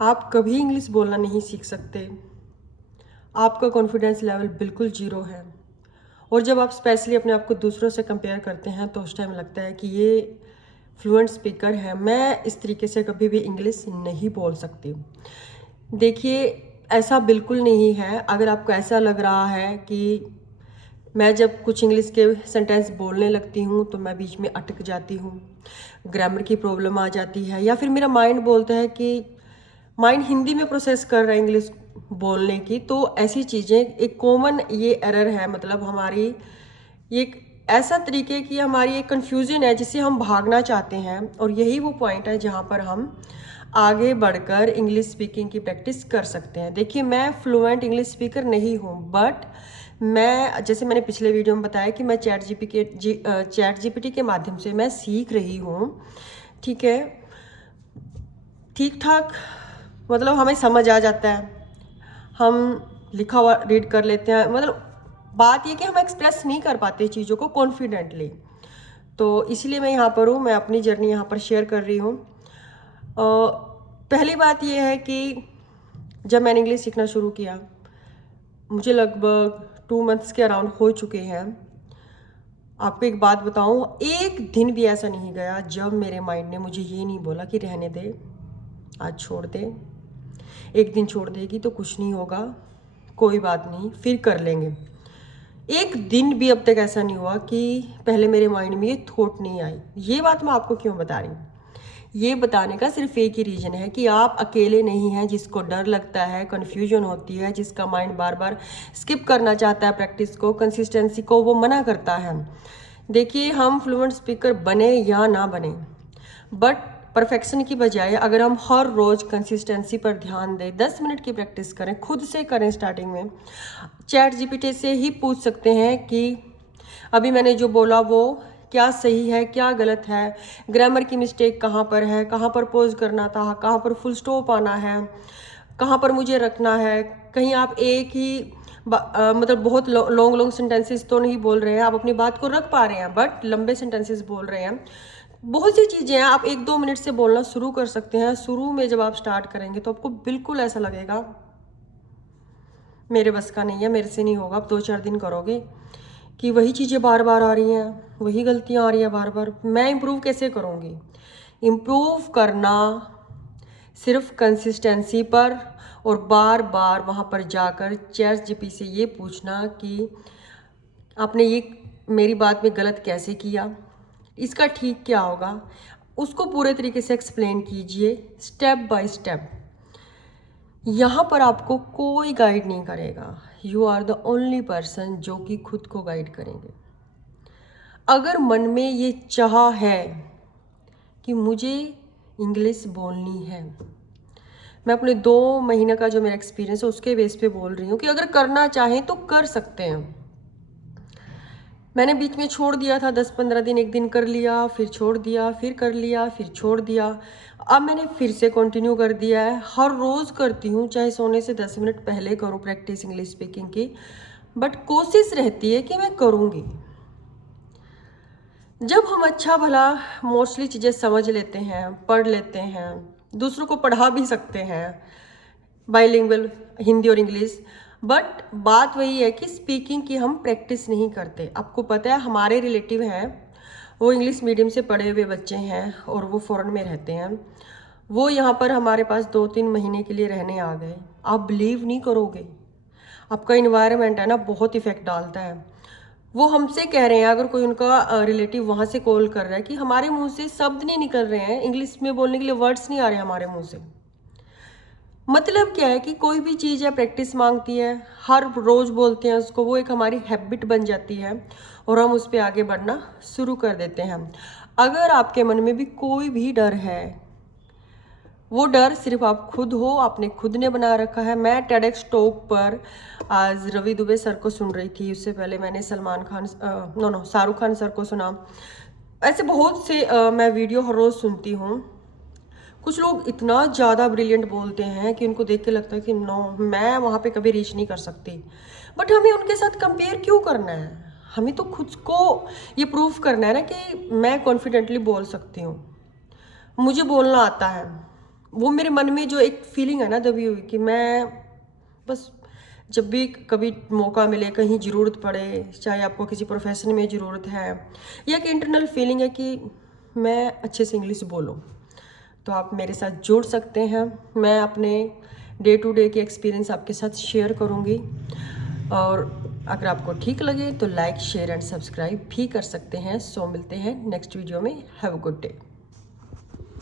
आप कभी इंग्लिश बोलना नहीं सीख सकते। आपका कॉन्फिडेंस लेवल बिल्कुल ज़ीरो है। और जब आप स्पेशली अपने आप को दूसरों से कंपेयर करते हैं तो उस टाइम लगता है कि ये फ्लुएंट स्पीकर है, मैं इस तरीके से कभी भी इंग्लिश नहीं बोल सकती। देखिए, ऐसा बिल्कुल नहीं है। अगर आपको ऐसा लग रहा है कि मैं जब कुछ इंग्लिश के सेंटेंस बोलने लगती हूँ तो मैं बीच में अटक जाती हूँ, ग्रामर की प्रॉब्लम आ जाती है, या फिर मेरा माइंड बोलता है कि माइंड हिंदी में प्रोसेस कर रहा है इंग्लिश बोलने की, तो ऐसी चीज़ें एक कॉमन ये एरर है। मतलब हमारी ये एक ऐसा तरीके की हमारी एक कन्फ्यूजन है जिससे हम भागना चाहते हैं, और यही वो पॉइंट है जहाँ पर हम आगे बढ़कर इंग्लिश स्पीकिंग की प्रैक्टिस कर सकते हैं। देखिए, मैं फ्लुएंट इंग्लिश स्पीकर नहीं हूँ, बट मैं, जैसे मैंने पिछले वीडियो में बताया कि मैं चैट जीपीटी के माध्यम से मैं सीख रही हूँ। ठीक है, ठीक ठाक, मतलब हमें समझ आ जाता है, हम लिखा हुआ रीड कर लेते हैं। मतलब बात ये कि हम एक्सप्रेस नहीं कर पाते चीज़ों को कॉन्फिडेंटली, तो इसलिए मैं यहाँ पर हूँ, मैं अपनी जर्नी यहाँ पर शेयर कर रही हूँ। पहली बात ये है कि जब मैंने इंग्लिश सीखना शुरू किया, मुझे लगभग 2 मंथ्स के अराउंड हो चुके हैं। आपको एक बात बताऊँ, एक दिन भी ऐसा नहीं गया जब मेरे माइंड ने मुझे ये नहीं बोला कि रहने दे, आज छोड़ दे, एक दिन छोड़ देगी तो कुछ नहीं होगा, कोई बात नहीं, फिर कर लेंगे। एक दिन भी अब तक ऐसा नहीं हुआ कि पहले मेरे माइंड में ये थॉट नहीं आई। ये बात मैं आपको क्यों बता रही हूँ? ये बताने का सिर्फ एक ही रीज़न है कि आप अकेले नहीं हैं जिसको डर लगता है, कन्फ्यूजन होती है, जिसका माइंड बार बार स्किप करना चाहता है प्रैक्टिस को, कंसिस्टेंसी को वो मना करता है। देखिए, हम फ्लुएंट स्पीकर बने या ना बने, बट परफेक्शन की बजाय अगर हम हर रोज़ कंसिस्टेंसी पर ध्यान दें, 10 मिनट की प्रैक्टिस करें, खुद से करें। स्टार्टिंग में चैट जीपीटी से ही पूछ सकते हैं कि अभी मैंने जो बोला वो क्या सही है, क्या गलत है, ग्रामर की मिस्टेक कहाँ पर है, कहाँ पर पॉज करना था, कहाँ पर फुल स्टॉप आना है, कहाँ पर मुझे रखना है। कहीं आप एक ही मतलब बहुत लॉन्ग सेंटेंसेस तो नहीं बोल रहे हैं, आप अपनी बात को रख पा रहे हैं बट लंबे सेंटेंसेस बोल रहे हैं। बहुत सी चीज़ें हैं, आप 1-2 मिनट से बोलना शुरू कर सकते हैं। शुरू में जब आप स्टार्ट करेंगे तो आपको बिल्कुल ऐसा लगेगा मेरे बस का नहीं है, मेरे से नहीं होगा। आप 2-4 दिन करोगे कि वही चीज़ें बार बार आ रही हैं, वही गलतियाँ आ रही हैं बार बार, मैं इम्प्रूव कैसे करूँगी? इम्प्रूव करना सिर्फ कंसिस्टेंसी पर और बार बार वहाँ पर जाकर चैट जीपीटी से ये पूछना कि आपने ये मेरी बात में गलत कैसे किया, इसका ठीक क्या होगा, उसको पूरे तरीके से एक्सप्लेन कीजिए स्टेप बाय स्टेप। यहाँ पर आपको कोई गाइड नहीं करेगा, you are the only person जो कि खुद को गाइड करेंगे। अगर मन में ये चाह है कि मुझे इंग्लिश बोलनी है, मैं अपने 2 महीने का जो मेरा एक्सपीरियंस है उसके बेस पे बोल रही हूँ कि अगर करना चाहें तो कर सकते हैं। मैंने बीच में छोड़ दिया था 10-15 दिन, एक दिन कर लिया, फिर छोड़ दिया, फिर कर लिया, फिर छोड़ दिया। अब मैंने फिर से कंटिन्यू कर दिया है, हर रोज़ करती हूँ, चाहे सोने से 10 मिनट पहले करूँ प्रैक्टिस इंग्लिश स्पीकिंग की, बट कोशिश रहती है कि मैं करूँगी। जब हम अच्छा भला मोस्टली चीज़ें समझ लेते हैं, पढ़ लेते हैं, दूसरों को पढ़ा भी सकते हैं बाइलिंगुअल हिंदी और इंग्लिश, बट बात वही है कि स्पीकिंग की हम प्रैक्टिस नहीं करते। आपको पता है, हमारे रिलेटिव हैं, वो इंग्लिश मीडियम से पढ़े हुए बच्चे हैं और वो फॉरेन में रहते हैं। वो यहाँ पर हमारे पास 2-3 महीने के लिए रहने आ गए। आप बिलीव नहीं करोगे, आपका इन्वायरमेंट है ना, बहुत इफेक्ट डालता है। वो हमसे कह रहे हैं, अगर कोई उनका रिलेटिव वहाँ से कॉल कर रहा है, कि हमारे मुंह से शब्द नहीं निकल रहे हैं, इंग्लिश में बोलने के लिए वर्ड्स नहीं आ रहे हमारे मुंह से। मतलब क्या है कि कोई भी चीज़ है प्रैक्टिस मांगती है, हर रोज़ बोलते हैं उसको, वो एक हमारी हैबिट बन जाती है और हम उस पर आगे बढ़ना शुरू कर देते हैं। अगर आपके मन में भी कोई भी डर है, वो डर सिर्फ आप खुद हो, आपने खुद ने बना रखा है। मैं टेडेक्स टॉक पर आज रवि दुबे सर को सुन रही थी, उससे पहले मैंने शाहरुख खान सर को सुना। ऐसे बहुत से मैं वीडियो हर रोज़ सुनती हूँ। कुछ लोग इतना ज़्यादा ब्रिलियंट बोलते हैं कि उनको देख के लगता है कि नो, मैं वहाँ पे कभी रीच नहीं कर सकती। बट हमें उनके साथ कंपेयर क्यों करना है? हमें तो खुद को ये प्रूफ करना है ना कि मैं कॉन्फिडेंटली बोल सकती हूँ, मुझे बोलना आता है। वो मेरे मन में जो एक फीलिंग है ना दबी हुई कि मैं बस जब भी कभी मौका मिले, कहीं ज़रूरत पड़े, चाहे आपको किसी प्रोफेशन में ज़रूरत है या एक इंटरनल फीलिंग है कि मैं अच्छे से इंग्लिश बोलूं, तो आप मेरे साथ जुड़ सकते हैं। मैं अपने डे टू डे के एक्सपीरियंस आपके साथ शेयर करूंगी, और अगर आपको ठीक लगे तो लाइक, शेयर एंड सब्सक्राइब भी कर सकते हैं। सो मिलते हैं नेक्स्ट वीडियो में। Have a good day.